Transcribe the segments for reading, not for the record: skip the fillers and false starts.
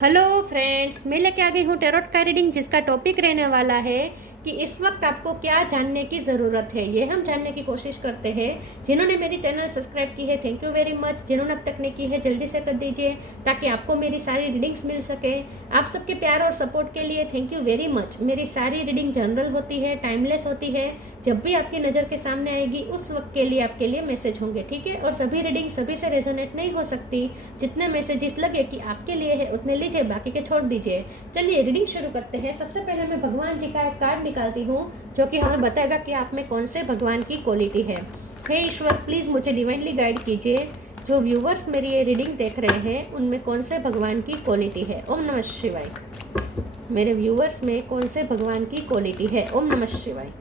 Hello friends, मैं लेके आ गई हूँ टैरोट का रीडिंग, जिसका टॉपिक रहने वाला है कि इस वक्त आपको क्या जानने की ज़रूरत है। ये हम जानने की कोशिश करते हैं। जिन्होंने मेरी चैनल सब्सक्राइब की है, थैंक यू वेरी मच। जिन्होंने अब तक नहीं की है, जल्दी से कर दीजिए ताकि आपको मेरी सारी रीडिंग्स मिल सके। आप सबके प्यार और सपोर्ट के लिए थैंक यू वेरी मच। मेरी सारी रीडिंग जनरल होती है, टाइमलेस होती है। जब भी आपकी नज़र के सामने आएगी उस वक्त के लिए आपके लिए मैसेज होंगे, ठीक है। और सभी रीडिंग सभी से रेजोनेट नहीं हो सकती। जितने मैसेजेस लगे कि आपके लिए है उतने लीजिए, बाकी के छोड़ दीजिए। चलिए रीडिंग शुरू करते हैं। सबसे पहले मैं भगवान जी का एक कार्ड निकालती हूँ जो कि हमें बताएगा कि आप में कौन से भगवान की क्वालिटी है। हे ईश्वर, प्लीज़ मुझे डिवाइनली गाइड कीजिए। जो व्यूवर्स मेरी ये रीडिंग देख रहे हैं उनमें कौन से भगवान की क्वालिटी है। ओम नमः शिवाय। मेरे व्यूवर्स में कौन से भगवान की क्वालिटी है। ओम नमः शिवाय।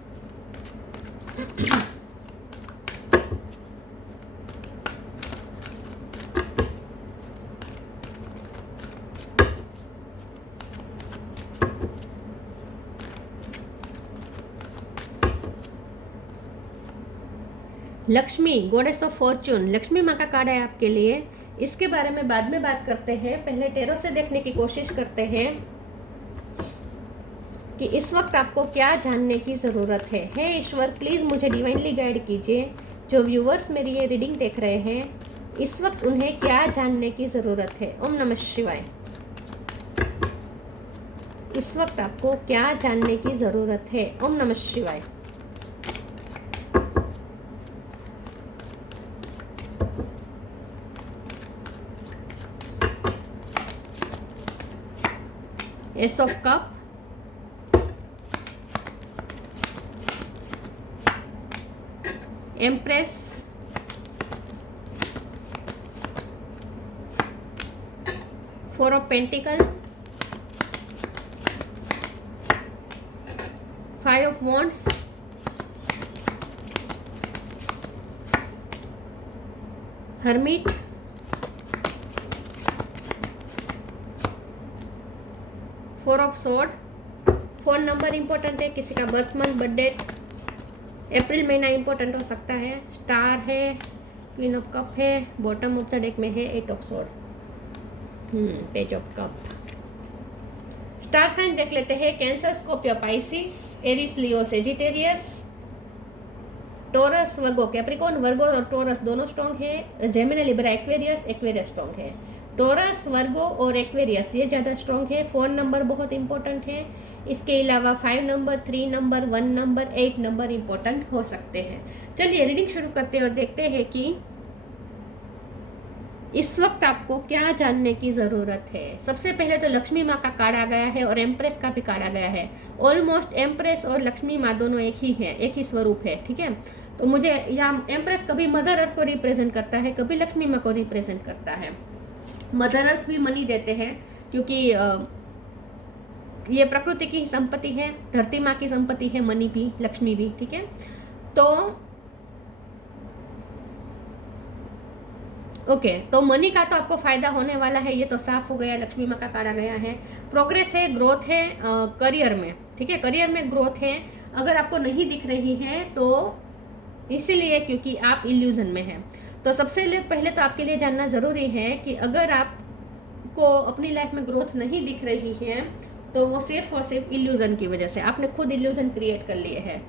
Lakshmi, goddess of Fortune, Lakshmi माँ का कार्ड है आपके लिए। इसके बारे में बाद में बात करते हैं, पहले टेरो से देखने की कोशिश करते हैं कि इस वक्त आपको क्या जानने की ज़रूरत है। हे ईश्वर, प्लीज़ मुझे डिवाइनली गाइड कीजिए। जो व्यूवर्स मेरी ये रीडिंग देख रहे हैं इस वक्त उन्हें क्या जानने की ज़रूरत है। ओम नमः शिवाय। इस वक्त आपको क्या जानने की ज़रूरत है। ओम नमः शिवाय। Ace of cup, empress, four of pentacle, five of wands, hermit, four of sword. Phone number important है, किसी का birth month birth date, April महीना इंपॉर्टेंट हो सकता है। स्टार है, क्वीन ऑफ कप है, बॉटम ऑफ द डेक में है eight of sword, page of cup. Star sign देख लेते हैं। Cancer, Scorpio, Pisces, Aries, Leo, Sagittarius, Taurus, Virgo, Capricorn. Virgo और टोरस दोनों स्ट्रॉन्ग है। Gemini, Libra, Aquarius, Aquarius strong है। टोरस, वर्गो और एक्वेरियस ये ज़्यादा स्ट्रॉन्ग है। फोन नंबर बहुत इंपॉर्टेंट है। इसके अलावा 5 number, 3 number, 1 number, 8 number important हो सकते हैं। चलिए रीडिंग शुरू करते हैं और देखते हैं कि इस वक्त आपको क्या जानने की ज़रूरत है। सबसे पहले तो लक्ष्मी माँ का कार्ड आ गया है और एम्प्रेस का भी कार्ड आ गया है। ऑलमोस्ट एम्प्रेस और लक्ष्मी माँ दोनों एक ही है, एक ही स्वरूप है, ठीक है। तो मुझे यहाँ एम्प्रेस कभी मदर अर्थ को रिप्रेजेंट करता है, कभी लक्ष्मी माँ को रिप्रेजेंट करता है। मदर अर्थ भी मनी देते हैं क्योंकि ये प्रकृति की संपत्ति है, धरती माँ की संपत्ति है, मनी भी, लक्ष्मी भी, ठीक है। तो ओके, तो मनी का तो आपको फायदा होने वाला है, ये तो साफ हो गया। लक्ष्मी माँ का कार्ड आ गया है। प्रोग्रेस है, ग्रोथ है करियर में, ठीक है। करियर में ग्रोथ है। अगर आपको नहीं दिख रही है तो इसीलिए क्योंकि आप इल्यूजन में हैं। तो सबसे पहले तो आपके लिए जानना ज़रूरी है कि अगर आपको अपनी लाइफ में ग्रोथ नहीं दिख रही है तो वो सिर्फ और सिर्फ इल्यूजन की वजह से, आपने खुद इल्यूजन क्रिएट कर लिए है।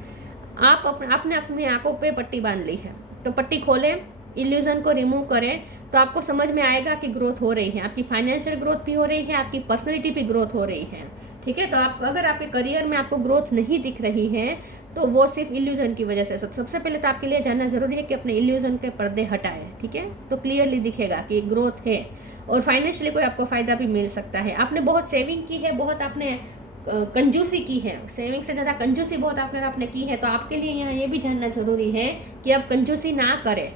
आपने अपनी आंखों पे पट्टी बांध ली है, तो पट्टी खोलें, इल्यूजन को रिमूव करें, तो आपको समझ में आएगा कि ग्रोथ हो रही है। आपकी फाइनेंशियल ग्रोथ भी हो रही है, आपकी पर्सनैलिटी भी ग्रोथ हो रही है, ठीक है। तो आप अगर आपके करियर में आपको ग्रोथ नहीं दिख रही है तो वो सिर्फ इल्यूजन की वजह से। सबसे पहले तो आपके लिए जानना ज़रूरी है कि अपने इल्यूजन के पर्दे हटाएं, ठीक है। तो क्लियरली दिखेगा कि ग्रोथ है और फाइनेंशियली कोई आपको फ़ायदा भी मिल सकता है। आपने बहुत सेविंग की है, बहुत आपने कंजूसी की है, सेविंग से ज़्यादा कंजूसी बहुत आपने की है। तो आपके लिए यहाँ ये भी जानना ज़रूरी है कि अब कंजूसी ना करें,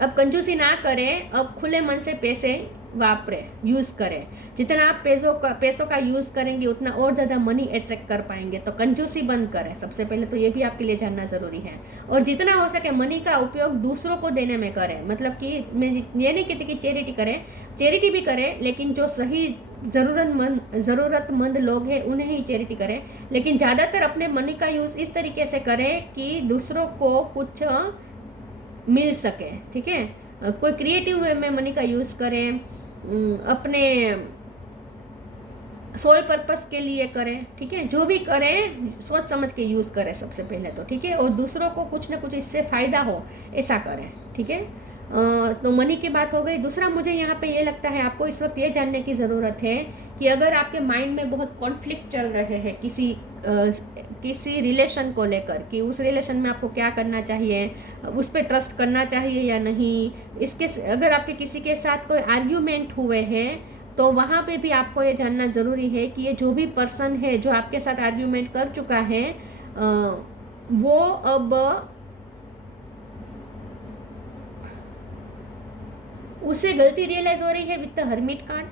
अब कंजूसी ना करें, अब खुले मन से पैसे वापरें, यूज़ करें। जितना आप पैसों का यूज़ करेंगे उतना और ज़्यादा मनी अट्रैक्ट कर पाएंगे। तो कंजूसी बंद करें, सबसे पहले तो ये भी आपके लिए जानना ज़रूरी है। और जितना हो सके मनी का उपयोग दूसरों को देने में करें। मतलब कि मैं ये नहीं कहती कि चैरिटी करें, चैरिटी भी करें, लेकिन जो सही ज़रूरतमंद लोग हैं उन्हें ही चैरिटी करें। लेकिन ज़्यादातर अपने मनी का यूज़ इस तरीके से करें कि दूसरों को कुछ मिल सके, ठीक है। कोई क्रिएटिव वे में मनी का यूज़ करें, अपने सोल पर्पस के लिए करें, ठीक है। जो भी करें सोच समझ के यूज़ करें सबसे पहले तो, ठीक है। और दूसरों को कुछ ना कुछ इससे फ़ायदा हो ऐसा करें, ठीक है। तो मनी की बात हो गई। दूसरा मुझे यहाँ पे ये लगता है आपको इस वक्त ये जानने की ज़रूरत है कि अगर आपके माइंड में बहुत कॉन्फ्लिक्ट चल रहे हैं किसी रिलेशन को लेकर, कि उस रिलेशन में आपको क्या करना चाहिए, उस पर ट्रस्ट करना चाहिए या नहीं, इसके अगर आपके किसी के साथ कोई आर्ग्यूमेंट हुए हैं तो वहाँ पे भी आपको ये जानना ज़रूरी है कि ये जो भी पर्सन है जो आपके साथ आर्ग्यूमेंट कर चुका है वो अब उसे गलती रियलाइज हो रही है विद द हर्मिट कार्ड,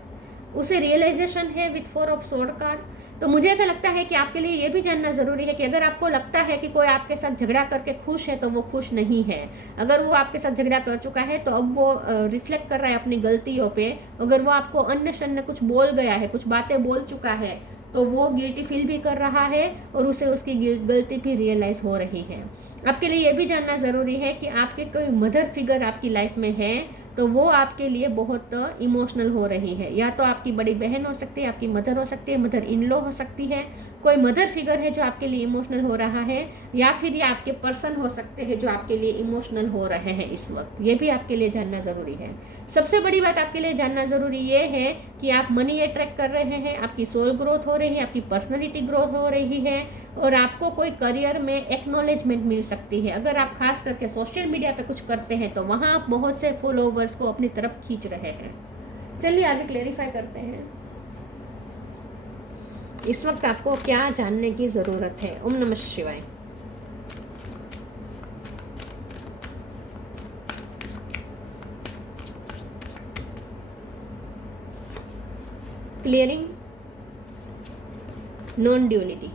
उसे रियलाइजेशन है विद 4 ऑफ सोर्ड कार्ड। तो मुझे ऐसा लगता है कि आपके लिए ये भी जानना ज़रूरी है कि अगर आपको लगता है कि कोई आपके साथ झगड़ा करके खुश है तो वो खुश नहीं है। अगर वो आपके साथ झगड़ा कर चुका है तो अब वो रिफ्लेक्ट कर रहा है अपनी गलतियों पे। अगर वो आपको अन्य शन्य कुछ बोल गया है, कुछ बातें बोल चुका है, तो वो गिल्टी फील भी कर रहा है और उसे उसकी गलती भी रियलाइज़ हो रही है। आपके लिए ये भी जानना ज़रूरी है कि आपके कोई मदर फिगर आपकी लाइफ में है तो वो आपके लिए बहुत इमोशनल हो रही है। या तो आपकी बड़ी बहन हो सकती है, आपकी मदर हो सकती है, मदर इन लॉ हो सकती है, कोई मदर फिगर है जो आपके लिए इमोशनल हो रहा है, या फिर ये आपके पर्सन हो सकते हैं जो आपके लिए इमोशनल हो रहे हैं इस वक्त। ये भी आपके लिए जानना ज़रूरी है। सबसे बड़ी बात आपके लिए जानना ज़रूरी ये है कि आप मनी अट्रैक्ट कर रहे हैं, आपकी सोल ग्रोथ हो रही है, आपकी पर्सनैलिटी ग्रोथ हो रही है और आपको कोई करियर में एक्नॉलेजमेंट मिल सकती है। अगर आप खास करके सोशल मीडिया पे कुछ करते हैं तो वहाँ आप बहुत से फॉलोवर्स को अपनी तरफ खींच रहे हैं। चलिए आगे क्लेरिफाई करते हैं इस वक्त आपको क्या जानने की ज़रूरत है। ओम नमः शिवाय। Clearing non duality.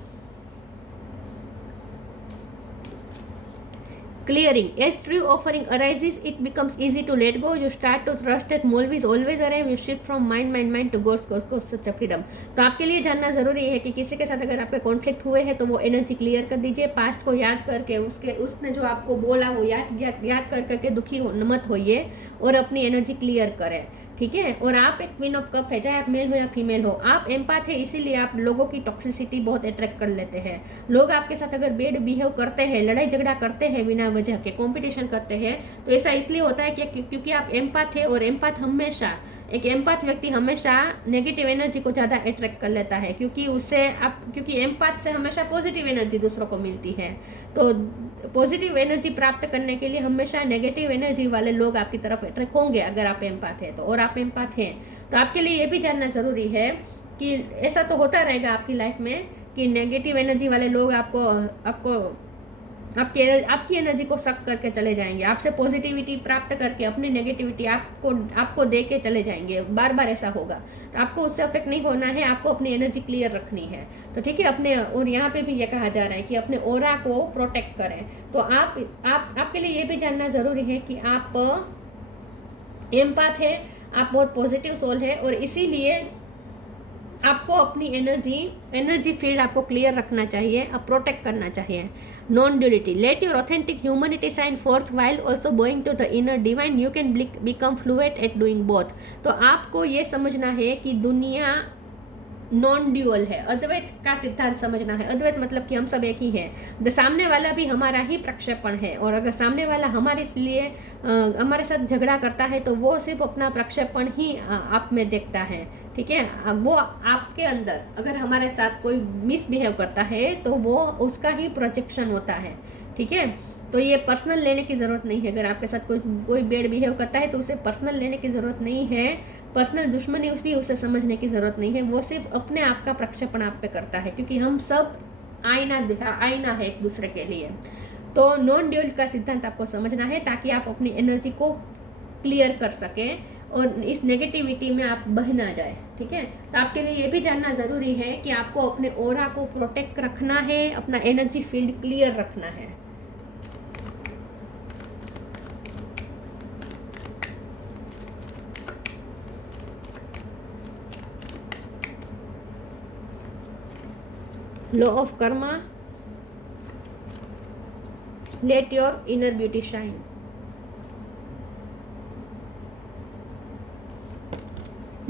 Clearing. As true offering arises, it becomes easy to let go. You start to trust that Molvi is always arrive. You shift from mind to Ghost, such a freedom. तो आपके लिए जानना ज़रूरी है कि किसी के साथ अगर आपके कॉन्फ्लिक्ट हुए हैं तो वो एनर्जी क्लियर कर दीजिए। पास्ट को याद करके उसने जो आपको बोला वो याद करके दुखी मत होइए और अपनी एनर्जी क्लियर करें, ठीक है। और आप एक क्वीन ऑफ कप है, चाहे आप मेल हो या फीमेल हो, आप एम्पैथ है, इसीलिए आप लोगों की टॉक्सिसिटी बहुत अट्रैक्ट कर लेते हैं। लोग आपके साथ अगर बैड बिहेव करते हैं, लड़ाई झगड़ा करते हैं बिना वजह के, कंपटीशन करते हैं, तो ऐसा इसलिए होता है कि क्योंकि आप एम्पैथ है और एम्पैथ हमेशा एक एम्पैथ व्यक्ति हमेशा नेगेटिव एनर्जी को ज़्यादा अट्रैक्ट कर लेता है क्योंकि एम्पैथ से हमेशा पॉजिटिव एनर्जी दूसरों को मिलती है। तो पॉजिटिव एनर्जी प्राप्त करने के लिए हमेशा नेगेटिव एनर्जी वाले लोग आपकी तरफ अट्रैक्ट होंगे अगर आप एम्पैथ है तो। और आप एम्पैथ हैं तो आपके लिए ये भी जानना ज़रूरी है कि ऐसा तो होता रहेगा आपकी लाइफ में कि नेगेटिव एनर्जी वाले लोग आपकी एनर्जी को सक करके चले जाएंगे, आपसे पॉजिटिविटी प्राप्त करके अपनी नेगेटिविटी आपको दे के चले जाएंगे। बार बार ऐसा होगा तो आपको उससे अफेक्ट नहीं होना है, आपको अपनी एनर्जी क्लियर रखनी है। तो ठीक है, अपने और यहाँ पे भी ये कहा जा रहा है कि अपने ऑरा को प्रोटेक्ट करें। तो आपके लिए ये भी जानना ज़रूरी है कि आप एम्पैथ है, आप बहुत पॉजिटिव सोल है और इसीलिए आपको अपनी एनर्जी फील्ड आपको क्लियर रखना चाहिए, अब प्रोटेक्ट करना चाहिए। Non duality, let your authentic humanity shine forth while also going to the inner divine, you can become fluent at doing both. तो आपको ये समझना है कि दुनिया नॉन ड्यूअल है, अद्वैत का सिद्धांत समझना है। अद्वैत मतलब कि हम सब एक ही हैं, सामने वाला भी हमारा ही प्रक्षेपण है और अगर सामने वाला हमारे साथ झगड़ा करता है तो वो सिर्फ अपना प्रक्षेपण ही आप में देखता है, ठीक है। वो आपके अंदर अगर हमारे साथ कोई मिसबिहेव करता है तो वो उसका ही प्रोजेक्शन होता है, ठीक है। तो ये पर्सनल लेने की ज़रूरत नहीं है। अगर आपके साथ कोई बैड बिहेव करता है तो उसे पर्सनल लेने की ज़रूरत नहीं है, पर्सनल दुश्मनी भी उसे समझने की ज़रूरत नहीं है। वो सिर्फ अपने आप का प्रक्षेपण आप पे करता है क्योंकि हम सब आईना है एक दूसरे के लिए। तो नॉन ड्यूअल का सिद्धांत आपको समझना है ताकि आप अपनी एनर्जी को क्लियर कर सकें और इस नेगेटिविटी में आप बह ना जाए, ठीक है। तो आपके लिए ये भी जानना ज़रूरी है कि आपको अपने ऑरा को प्रोटेक्ट रखना है, अपना एनर्जी फील्ड क्लियर रखना है। Law of Karma, late your inner beauty shine.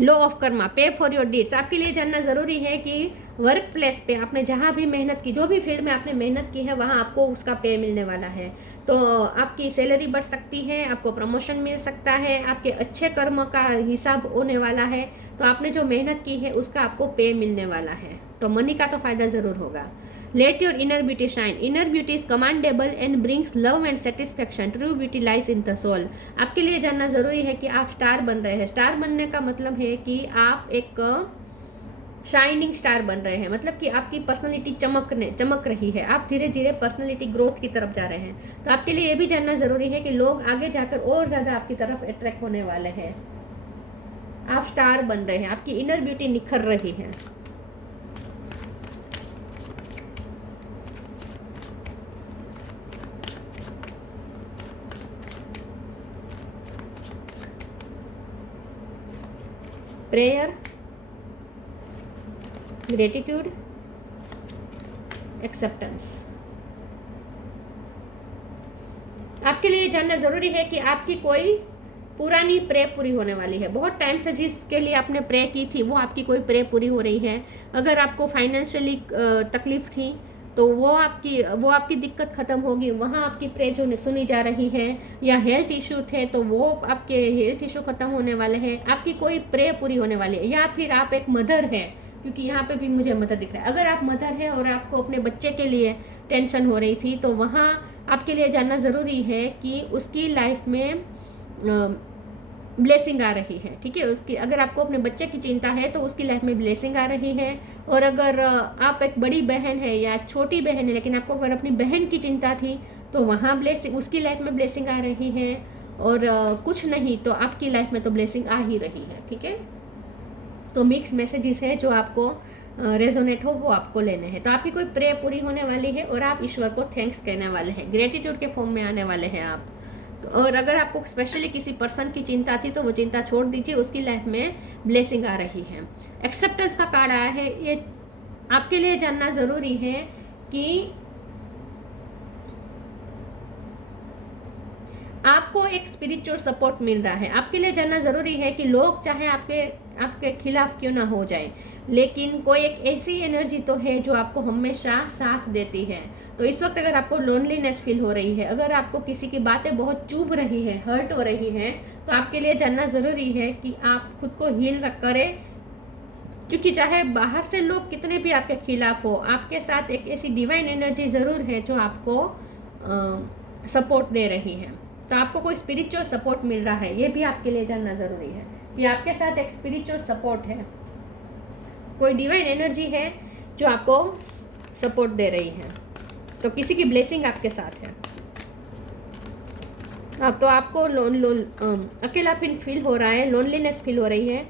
Law of Karma, पे फॉर योर डीड्स। आपके लिए जानना ज़रूरी है कि वर्क प्लेस पे आपने जहाँ भी मेहनत की, जो भी फील्ड में आपने मेहनत की है, वहाँ आपको उसका पे मिलने वाला है। तो आपकी सैलरी बढ़ सकती है, आपको प्रमोशन मिल सकता है, आपके अच्छे कर्म का हिसाब होने वाला है। तो आपने जो मेहनत की है उसका आपको पे मिलने वाला है। तो मनी का तो फ़ायदा ज़रूर होगा। Let your inner beauty shine, inner beauty is commendable and brings love and satisfaction, true beauty lies in the soul. आपके लिए जानना ज़रूरी है कि आप स्टार बन रहे हैं। स्टार बनने का मतलब है कि आप एक शाइनिंग स्टार बन रहे हैं, मतलब कि आपकी पर्सनैलिटी चमक रही है। आप धीरे धीरे पर्सनैलिटी ग्रोथ की तरफ जा रहे हैं। तो आपके लिए ये भी जानना ज़रूरी है कि लोग आगे जाकर और ज़्यादा आपकी तरफ अट्रैक्ट होने वाले हैं। आप स्टार बन रहे हैं, आपकी इनर ब्यूटी निखर रही है। Prayer, gratitude, acceptance. आपके लिए जानना ज़रूरी है कि आपकी कोई पुरानी प्रे पूरी होने वाली है। बहुत टाइम से जिसके लिए आपने प्रे की थी वो आपकी कोई प्रे पूरी हो रही है। अगर आपको फाइनेंशियली तकलीफ थी तो वो आपकी दिक्कत ख़त्म होगी, वहाँ आपकी प्रे जो सुनी जा रही है। या हेल्थ इशू थे तो वो आपके हेल्थ इशू ख़त्म होने वाले हैं। आपकी कोई प्रे पूरी होने वाली है। या फिर आप एक मदर है, क्योंकि यहाँ पे भी मुझे मदर दिख रहा है। अगर आप मदर है और आपको अपने बच्चे के लिए टेंशन हो रही थी तो वहाँ आपके लिए जानना ज़रूरी है कि उसकी लाइफ में ब्लेसिंग आ रही है। ठीक है, उसकी अगर आपको अपने बच्चे की चिंता है तो उसकी लाइफ में ब्लेसिंग आ रही है। और अगर आप एक बड़ी बहन है या छोटी बहन है लेकिन आपको अगर अपनी बहन की चिंता थी तो वहाँ ब्लेसिंग, उसकी लाइफ में ब्लेसिंग आ रही है। और कुछ नहीं तो आपकी लाइफ में तो ब्लेसिंग आ ही रही है। ठीक है, तो मिक्स मैसेजेस है, जो आपको रेजोनेट हो वो आपको लेने हैं। तो आपकी कोई प्रे पूरी होने वाली है और आप ईश्वर को थैंक्स कहने वाले हैं, ग्रेटिट्यूड के फॉर्म में आने वाले हैं आप। तो और अगर आपको स्पेशली किसी पर्सन की चिंता थी तो वो चिंता छोड़ दीजिए, उसकी लाइफ में ब्लेसिंग आ रही है। एक्सेप्टेंस का कार्ड आया है। ये आपके लिए जानना ज़रूरी है कि आपको एक स्पिरिचुअल सपोर्ट मिल रहा है। आपके लिए जानना ज़रूरी है कि लोग चाहे आपके खिलाफ क्यों ना हो जाए, लेकिन कोई एक ऐसी एनर्जी तो है जो आपको हमेशा साथ देती है। तो इस वक्त अगर आपको लोनलीनेस फील हो रही है, अगर आपको किसी की बातें बहुत चुभ रही है, हर्ट हो रही है, तो आपके लिए जानना ज़रूरी है कि आप खुद को हील करें। क्योंकि चाहे बाहर से लोग कितने भी आपके खिलाफ हो, आपके साथ एक ऐसी डिवाइन एनर्जी ज़रूर है जो आपको सपोर्ट दे रही है। तो आपको कोई स्पिरिचुअल सपोर्ट मिल रहा है, ये भी आपके लिए जानना ज़रूरी है कि आपके साथ एक स्पिरिचुअल सपोर्ट है, कोई डिवाइन एनर्जी है जो आपको सपोर्ट दे रही है। तो किसी की ब्लेसिंग आपके साथ है। अब तो आपको अकेला फील हो रहा है, लोनलीनेस फील हो रही है,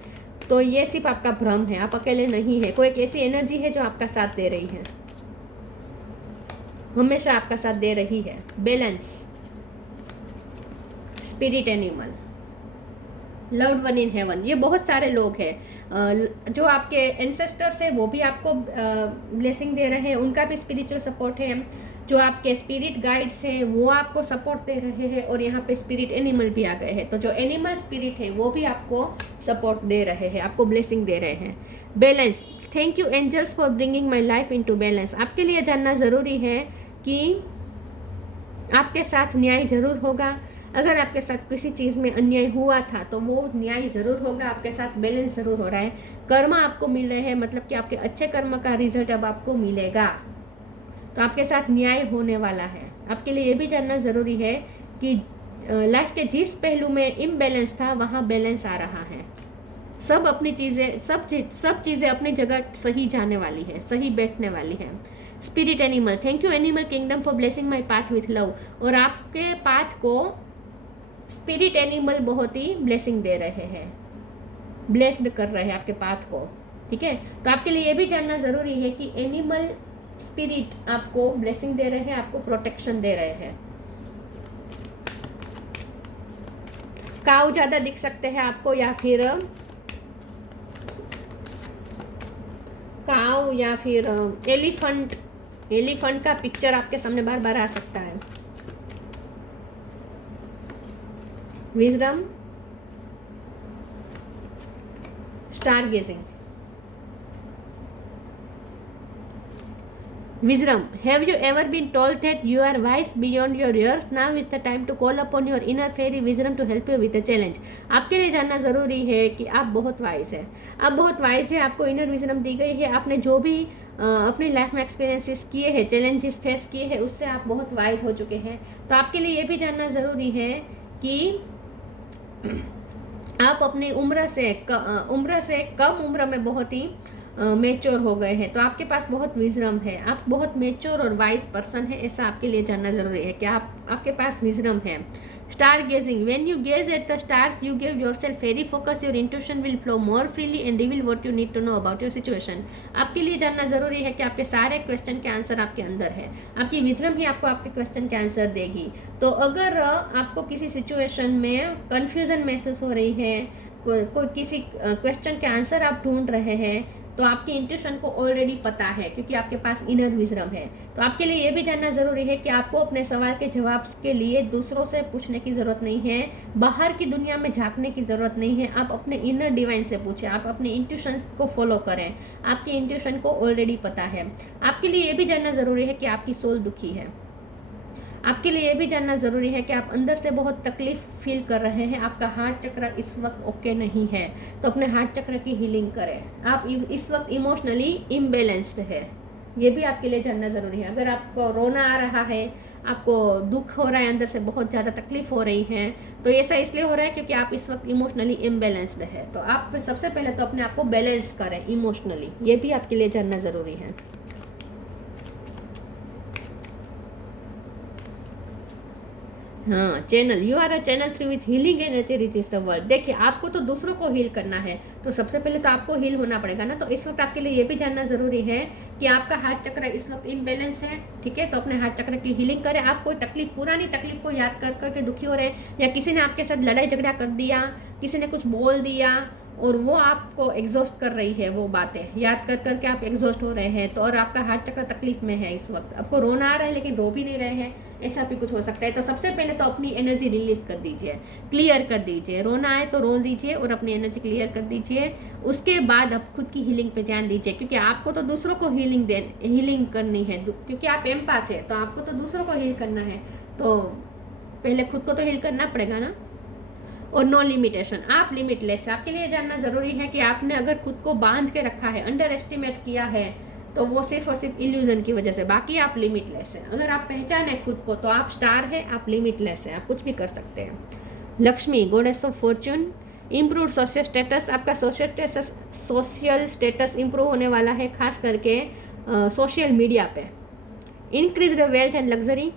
तो ये सिर्फ आपका भ्रम है, आप अकेले नहीं है। कोई एक ऐसी एनर्जी है जो आपका साथ दे रही है, हमेशा आपका साथ दे रही है। Balance, spirit animal, loved one in heaven, ये बहुत सारे लोग हैं जो आपके एंसेस्टर्स है वो भी आपको ब्लेसिंग दे रहे हैं, उनका भी स्पिरिचुअल सपोर्ट है। जो आपके स्पिरिट गाइड्स हैं वो आपको सपोर्ट दे रहे हैं। और यहाँ पे स्पिरिट एनिमल भी आ गए हैं, तो जो एनिमल स्पिरिट है वो भी आपको सपोर्ट दे रहे हैं, आपको ब्लेसिंग दे रहे हैं। Balance, thank you angels for bringing my life into balance. आपके लिए जानना ज़रूरी है कि आपके साथ न्याय ज़रूर होगा। अगर आपके साथ किसी चीज़ में अन्याय हुआ था तो वो न्याय ज़रूर होगा, आपके साथ बैलेंस ज़रूर हो रहा है। कर्म आपको मिल रहे हैं, मतलब कि आपके अच्छे कर्म का रिजल्ट अब आपको मिलेगा। तो आपके साथ न्याय होने वाला है। आपके लिए ये भी जानना ज़रूरी है कि लाइफ के जिस पहलू में इम्बैलेंस था वहाँ बैलेंस आ रहा है। सब अपनी चीज़ें सब चीज़ें अपनी जगह सही जाने वाली है, सही बैठने वाली है। Spirit animal, thank you animal kingdom for blessing my path with love. और आपके पाथ को स्पिरिट एनिमल बहुत ही ब्लेसिंग दे रहे हैं, ब्लेस्ड कर रहे हैं आपके पाथ को। ठीक है, तो आपके लिए ये भी जानना ज़रूरी है कि एनिमल स्पिरिट आपको ब्लेसिंग दे रहे हैं, आपको प्रोटेक्शन दे रहे हैं। काऊ ज़्यादा दिख सकते हैं आपको, या फिर काऊ या फिर एलिफेंट का पिक्चर आपके सामने बार बार आ सकता है। Wisdom, star gazing. Wisdom. Have you ever been told that you are wise beyond your years? Now is the time to call upon your inner fairy wisdom to help you with the challenge. आपके लिए जानना ज़रूरी है कि आप बहुत wise हैं, आप बहुत वाइज हैं, आपको इनर विजडम दी गई है। आपने जो भी अपनी लाइफ में एक्सपीरियंसेस किए हैं, चैलेंजेस फेस किए हैं, उससे आप बहुत वाइज हो चुके हैं। तो आपके लिए ये भी जानना ज़रूरी है कि आप अपनी उम्र से कम उम्र में बहुत ही मेच्योर हो गए हैं। तो आपके पास बहुत विजडम है, आप बहुत मेच्योर और वाइज पर्सन है, ऐसा आपके लिए जानना जरूरी है कि आपके पास विजडम है। Star gazing. When you gaze at the stars you give yourself very focus, your intuition will flow more freely and reveal what you need to know about your situation. आपके लिए जानना जरूरी है कि आपके सारे क्वेश्चन के आंसर आपके अंदर है, आपकी विजडम ही आपको आपके क्वेश्चन के आंसर देगी। तो अगर आपको किसी सिचुएशन में कन्फ्यूजन महसूस हो रही है, कोई किसी क्वेश्चन के आंसर आप ढूंढ रहे हैं, तो आपकी इंट्यूशन को ऑलरेडी पता है, क्योंकि आपके पास इनर विजडम है। तो आपके लिए ये भी जानना ज़रूरी है कि आपको अपने सवाल के जवाब के लिए दूसरों से पूछने की ज़रूरत नहीं है, बाहर की दुनिया में झांकने की ज़रूरत नहीं है। आप अपने इनर डिवाइन से पूछें, आप अपने इंट्यूशन को फॉलो करें, आपकी इंट्यूशन को ऑलरेडी पता है। आपके लिए ये भी जानना ज़रूरी है कि आपकी सोल दुखी है। आपके लिए ये भी जानना ज़रूरी है कि आप अंदर से बहुत तकलीफ फील कर रहे हैं, आपका हार्ट चक्र इस वक्त ओके नहीं है, तो अपने हार्ट चक्र की हीलिंग करें। आप इस वक्त इमोशनली इम्बैलेंस्ड है, ये भी आपके लिए जानना ज़रूरी है। अगर आपको रोना आ रहा है, आपको दुख हो रहा है, अंदर से बहुत ज़्यादा तकलीफ हो रही है, तो ऐसा इसलिए हो रहा है क्योंकि आप इस वक्त इमोशनली इम्बैलेंस्ड है। तो आप सबसे पहले तो अपने आप को बैलेंस करें इमोशनली, ये भी आपके लिए जानना ज़रूरी है। हाँ, channel. You are a channel through which healing energy reaches the world. देखिए, आपको तो दूसरों को हील करना है, तो सबसे पहले तो आपको हील होना पड़ेगा ना। तो इस वक्त आपके लिए ये भी जानना जरूरी है कि आपका हार्ट चक्र इस वक्त इम्बैलेंस है, ठीक है। तो अपने हार्ट चक्र की हीलिंग करें। आप कोई तकलीफ, पुरानी तकलीफ को याद कर करके दुखी हो रहे हैं, या किसी ने आपके साथ लड़ाई झगड़ा कर दिया, किसी ने कुछ बोल दिया और वो आपको एग्जॉस्ट कर रही है, वो बातें याद कर करके आप एग्जॉस्ट हो रहे हैं, तो और आपका हार्ट चक्र तकलीफ में है, इस वक्त आपको रोना आ रहा है लेकिन रो भी नहीं रहे हैं, ऐसा भी कुछ हो सकता है। तो सबसे पहले तो अपनी एनर्जी रिलीज कर दीजिए, क्लियर कर दीजिए। रोना आए तो रो दीजिए और अपनी एनर्जी क्लियर कर दीजिए। उसके बाद आप खुद की हीलिंग पे ध्यान दीजिए, क्योंकि आपको तो दूसरों को हीलिंग करनी है, क्योंकि आप एम्पैथ है, तो आपको तो दूसरों को हील करना है, तो पहले खुद को तो हील करना पड़ेगा ना। और नो लिमिटेशन, आप लिमिटलेस। आपके लिए जानना जरूरी है कि आपने अगर खुद को बांध के रखा है, अंडर एस्टिमेट किया है, तो वो सिर्फ और सिर्फ इल्यूजन की वजह से, बाकी आप लिमिटलेस हैं। अगर आप पहचाने खुद को तो आप स्टार है, आप लिमिटलेस हैं, आप कुछ भी कर सकते हैं। Lakshmi, goddess of Fortune. Improve social status. आपका सोशल स्टेटस इम्प्रूव होने वाला है, खास करके सोशल मीडिया पे। Increase the wealth and luxury.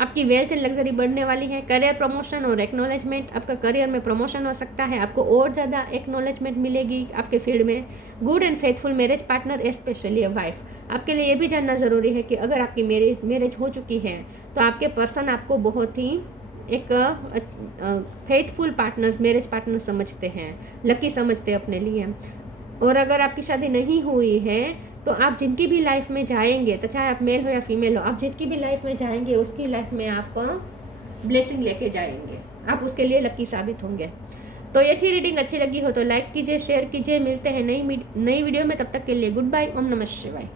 आपकी वेल्थ एंड लग्जरी बढ़ने वाली है। करियर प्रमोशन और एक्नॉलेजमेंट। आपका करियर में प्रमोशन हो सकता है, आपको और ज़्यादा एक्नॉलेजमेंट मिलेगी आपके फील्ड में। Good and faithful marriage partner, specially a wife. आपके लिए ये भी जानना ज़रूरी है कि अगर आपकी मैरिज हो चुकी है तो आपके पर्सन आपको बहुत ही एक फेथफुल पार्टनर, मैरिज पार्टनर समझते हैं, लकी समझते हैं अपने लिए। और अगर आपकी शादी नहीं हुई है तो आप जिनकी भी लाइफ में जाएंगे, तो चाहे आप मेल हो या फीमेल हो, आप जिनकी भी लाइफ में जाएंगे उसकी लाइफ में आपको ब्लेसिंग लेके जाएंगे, आप उसके लिए लकी साबित होंगे। तो ये थी रीडिंग। अच्छी लगी हो तो लाइक कीजिए, शेयर कीजिए। मिलते हैं नई वीडियो में, तब तक के लिए गुड बाय। ओम नमः शिवाय।